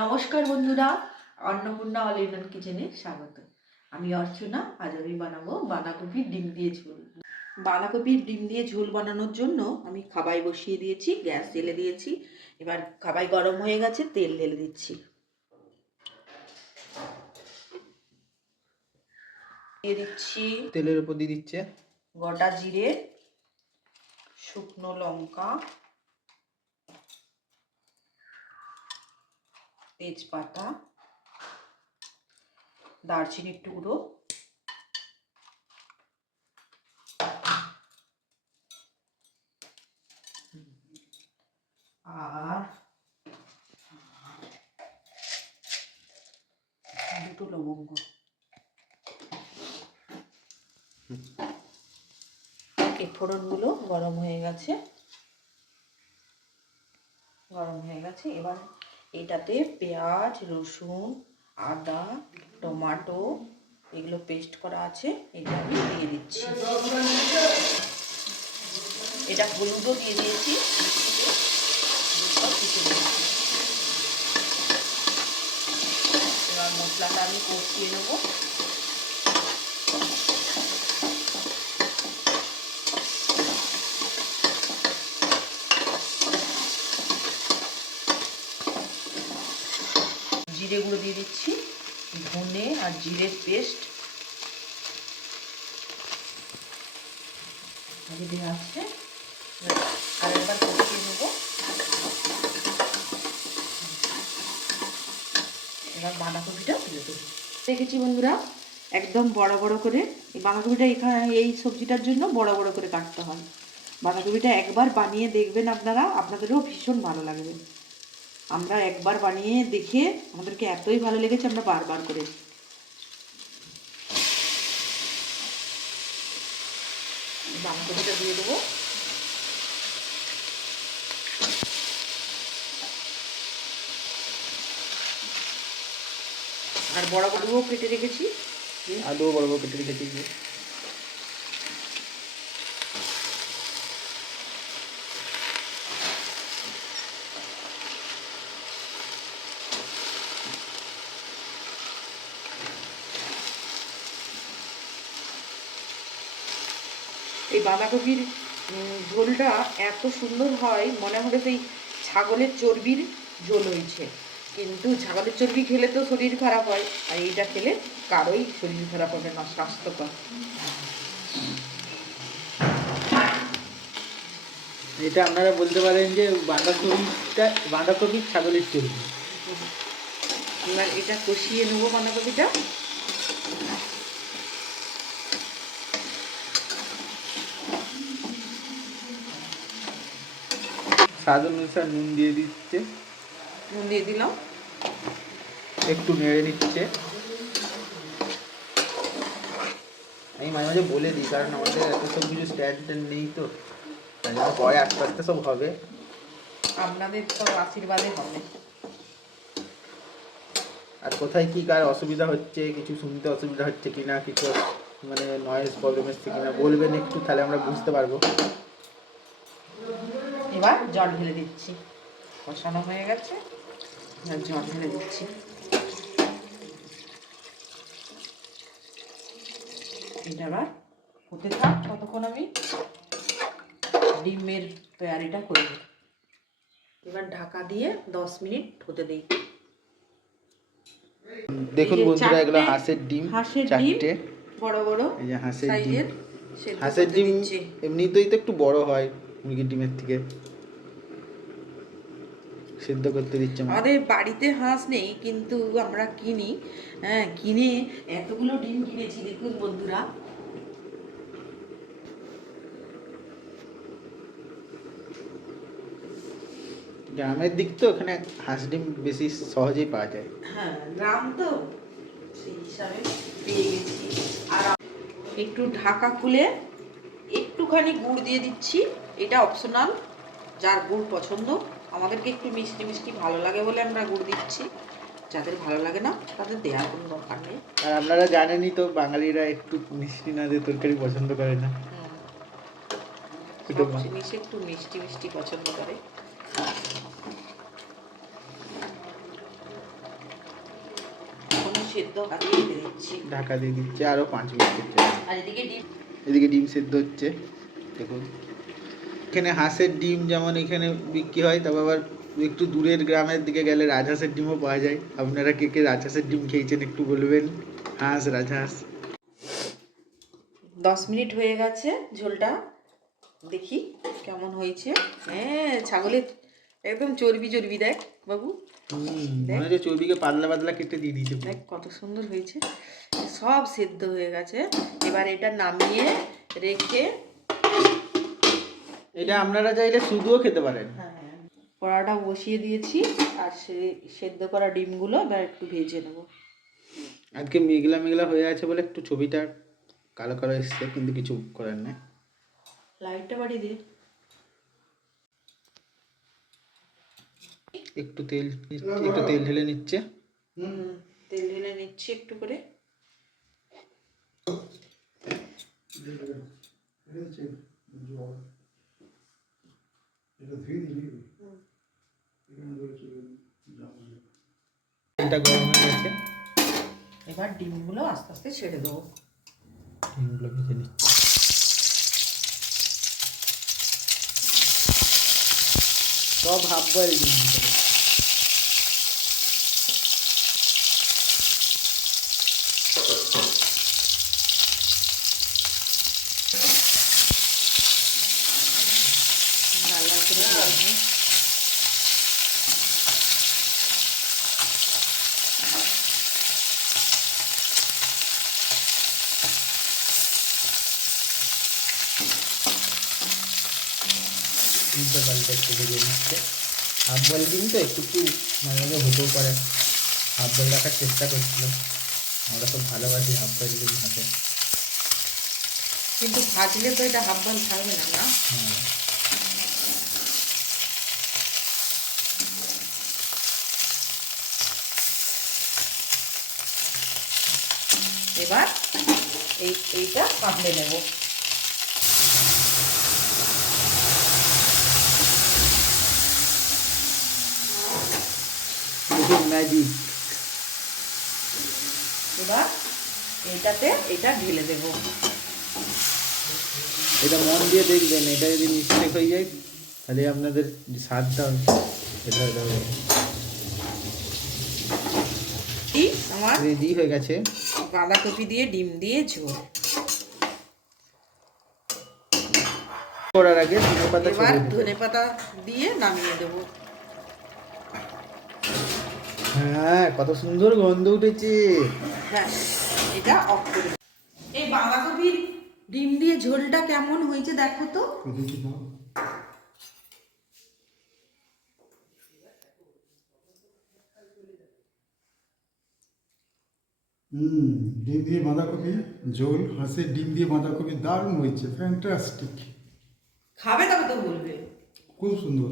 নমস্কার বন্ধুরা, Annapurna all in one কিচেনে স্বাগত। আমি অর্চনা। আজ আমি বানাবো বাঁধাকপির ডিম দিয়ে ঝোল। বাঁধাকপির ডিম দিয়ে ঝোল বানানোর জন্য আমি কড়াই বসিয়ে দিয়েছি, গ্যাস জ্বেলে দিয়েছি। এবার কড়াই গরম হয়ে গেছে, তেল ঢেলে দিচ্ছি। দিয়ে দিচ্ছি তেলের উপর দিয়ে দিচ্ছে গোটা জিরে, শুকনো লঙ্কা, তেজপাতা, দারচিনির টুকরো, আর দুটো লবঙ্গ। এই ফোড়নগুলো গরম হয়ে গেছে। এবার এটাতে পেঁয়াজ, রসুন, আদা, টমেটো এগুলো পেস্ট করা আছে, এটা আমি দিয়ে দিচ্ছি। এটা হলুদও দিয়ে দিয়েছি। এবার মশলাটা আমি কষিয়ে নেবো। জিরে গুঁড়ো দিয়ে দিচ্ছি, ধনে আর জিরের পেস্ট দিয়ে আসছে। আর একবার কষিয়ে নেবো। এবার বাঁধাকপিটা তুলে দেবো। দেখেছি বন্ধুরা, একদম বড় বড় করে এই বাঁধাকপিটা এখানে এই সবজিটার জন্য বড় বড় করে কাটতে হয়। বাঁধাকপিটা একবার বানিয়ে দেখবেন আপনারা, আপনাদেরও ভীষণ ভালো লাগবে। আমরা একবার বানিয়ে দেখে আমাদেরকে এতই ভালো লেগেছে, আমরা বারবার করেছি। বাঁধাকপিটা দিয়ে দেবো। আর বড় বড়ও কেটে রেখেছি, আলুও বড় বড় কেটে রেখেছি। এই বাঁধাকপির ঝোলটা এত সুন্দর হয়, মনে হবে সেই ছাগলের চর্বির ঝোল হয়েছে। কিন্তু ছাগলের চর্বি খেলে তো শরীর খারাপ হয়, আর এইটা খেলে কারোই শরীর খারাপ হবে না, স্বাস্থ্যকর। এটা আপনারা বলতে পারেন যে বাঁধাকপি ছাগলের চর্বি। এবার এটা কষিয়ে নেবো বাঁধাকপিটা। স্বাদ অনুসার নুন দিয়ে দিচ্ছে, নুন দিয়ে দিলাম। একটু নেড়ে নিচ্ছে। আমি মাঝে মাঝে বলে দিই, কারণ আমাদের এত সব কিছু স্ট্যান্ড নেই, তো তাই জন্য পরে আস্তে আস্তে সব হবে। আপনাদের সব আশীর্বাদে হবে। আর কোথায় কি কার অসুবিধা হচ্ছে, কিছু শুনতে অসুবিধা হচ্ছে কিনা, কিছু মানে নয়েজ প্রবলেম এসছে কিনা বলবেন একটু, তাহলে আমরা বুঝতে পারবো। এবার জল ঢেলে দিচ্ছি। কষানো হয়ে গেছে, এবার জল ঢেলে দিচ্ছি। এটা আবার হতে থাক, ততক্ষণ আমি ডিমের তৈরিটা করব। এবার ঢাকা দিয়ে 10 মিনিট হতে দিই। দেখুন বন্ধুরা, এগুলো হাঁসের ডিম, চারটে বড় বড় এই যে হাঁসের ডিম। সাইজের। হাঁসের ডিম এমনিতেই তো একটু বড় হয় মুরগির ডিমের থেকে। সিদ্ধ করতে দিচ্ছে আমাদের বাড়িতে হাঁস নেই, কিন্তু আমরা কিনি। হ্যাঁ, কিনে এতগুলো ডিম কিনেছি, দেখুন বন্ধুরা। গ্রামের দিক তো, এখানে হাঁস ডিম বেশি সহজেই পাওয়া যায়। হ্যাঁ, গ্রাম তো, সেই হিসাবে পেয়ে গেছি। আর একটু ঢাকা খুলে একটুখানি গুড় দিয়ে দিচ্ছি। এটা অপশনাল, যার গুড় পছন্দ। আমাদেরকে একটু মিষ্টি মিষ্টি ভালো লাগে বলে আমরা গুড় দিচ্ছি। যাদের ভালো লাগে না তাদের দেওয়ার কোনো দরকার নেই। আর আপনারা জানেনই তো, বাঙালিরা একটু মিষ্টি না দিয়ে তরকারি পছন্দ করে না। সব জিনিস একটু মিষ্টি মিষ্টি পছন্দ করে। সেদ্ধ কাটিয়ে রেখে দিচ্ছি। ঢাকা দিয়ে দিচ্ছে আরও 5 মিনিটের জন্য। আর এদিকে ডিম, এদিকে ডিম সেদ্ধ হচ্ছে দেখুন। এখানে হাঁসের ডিম যেমন এখানে বিক্রি হয়, তবে আবার একটু দূরের গ্রামের দিকে গেলে রাজহাঁসের ডিমও পাওয়া যায়। আপনারা কে কে রাজহাঁসের ডিম খেয়েছেন একটু বলবেন। হাঁস রাজহাঁস 10 মিনিট হয়ে গেছে, ঝোলটা দেখি কেমন হয়েছে। হ্যাঁ, ছাগলের একদম চর্বি চর্বি, দেখ বাবু, মনে হচ্ছে চর্বিকে পাতলা পাতলা কেটে দিয়ে দিয়েছে। দেখ কত সুন্দর হয়েছে, সব সেদ্ধ হয়ে গেছে। এবার এটা নামিয়ে রেখে, এটা আপনারা চাইলে শুধুও খেতে পারেন। হ্যাঁ, কড়াটা বসিয়ে দিয়েছি আর সেদ্ধ করা ডিমগুলো এবার একটু ভেজে নেব। আজকে মেঘলা মেঘলা হয়ে আছে বলে একটু ছবিটা কালো কালো এসছে, কিন্তু কিছু করার নেই। লাইটটা বাড়িয়ে দে। একটু তেল ঢেলে নিচ্ছে। তেল ঢেলে নিচ্ছি একটু করে। তেলটা গরম হয়ে গেছে, এবার ডিমগুলো আস্তে আস্তে ছেড়ে দেবো। ডিমগুলো ভেজে নিচ্ছে। সব হাফ বয়েল ডিম দিতে হবে। লাল লাল করে ভেজে নিই। ডিমটা বাড়িটা একটু ভেজে নিচ্ছে। হাফ বয়েল ডিম তো একটু একটু মাঝে মাঝে হতেও পারে, হাফ বয়েল রাখার চেষ্টা করছিল। আমরা খুব ভালোবাসি হাফ বয়েল ডিম হাতে। কিন্তু ভাজলে তো এটা হাফ বয়েল থাকবে না, না? হ্যাঁ, এবার এইটা কাটলে নেব। দেখুন ম্যাজিক। এবার এইটাতে এটা ঢেলে দেব। এটা মন দিয়ে দেখবেন, এটা যদি মিস্টেক হয়ে যায় তাহলে আপনাদের স্বাদটা এটা আমার রেডি হয়ে গেছে। বাঁধাকপি দিয়ে ডিম দিয়ে ঝোল। করার আগে ধনেপাতা এবার ছড়িয়ে দেব। ধনেপাতা দিয়ে নামিয়ে দেব। হ্যাঁ, কত সুন্দর গন্ধ উঠেছে। হ্যাঁ, এটা অফ করে দেব। এই বাঁধাকপির ডিম দিয়ে ঝোলটা কেমন হয়েছে দেখো তো। ডিম দিয়ে বাঁধাকপি ঝোল, হাঁসের ডিম দিয়ে বাঁধাকপি দারুণ হয়েছে, ফ্যান্টাস্টিক, খাবে তবে তো বলবে। খুব সুন্দর।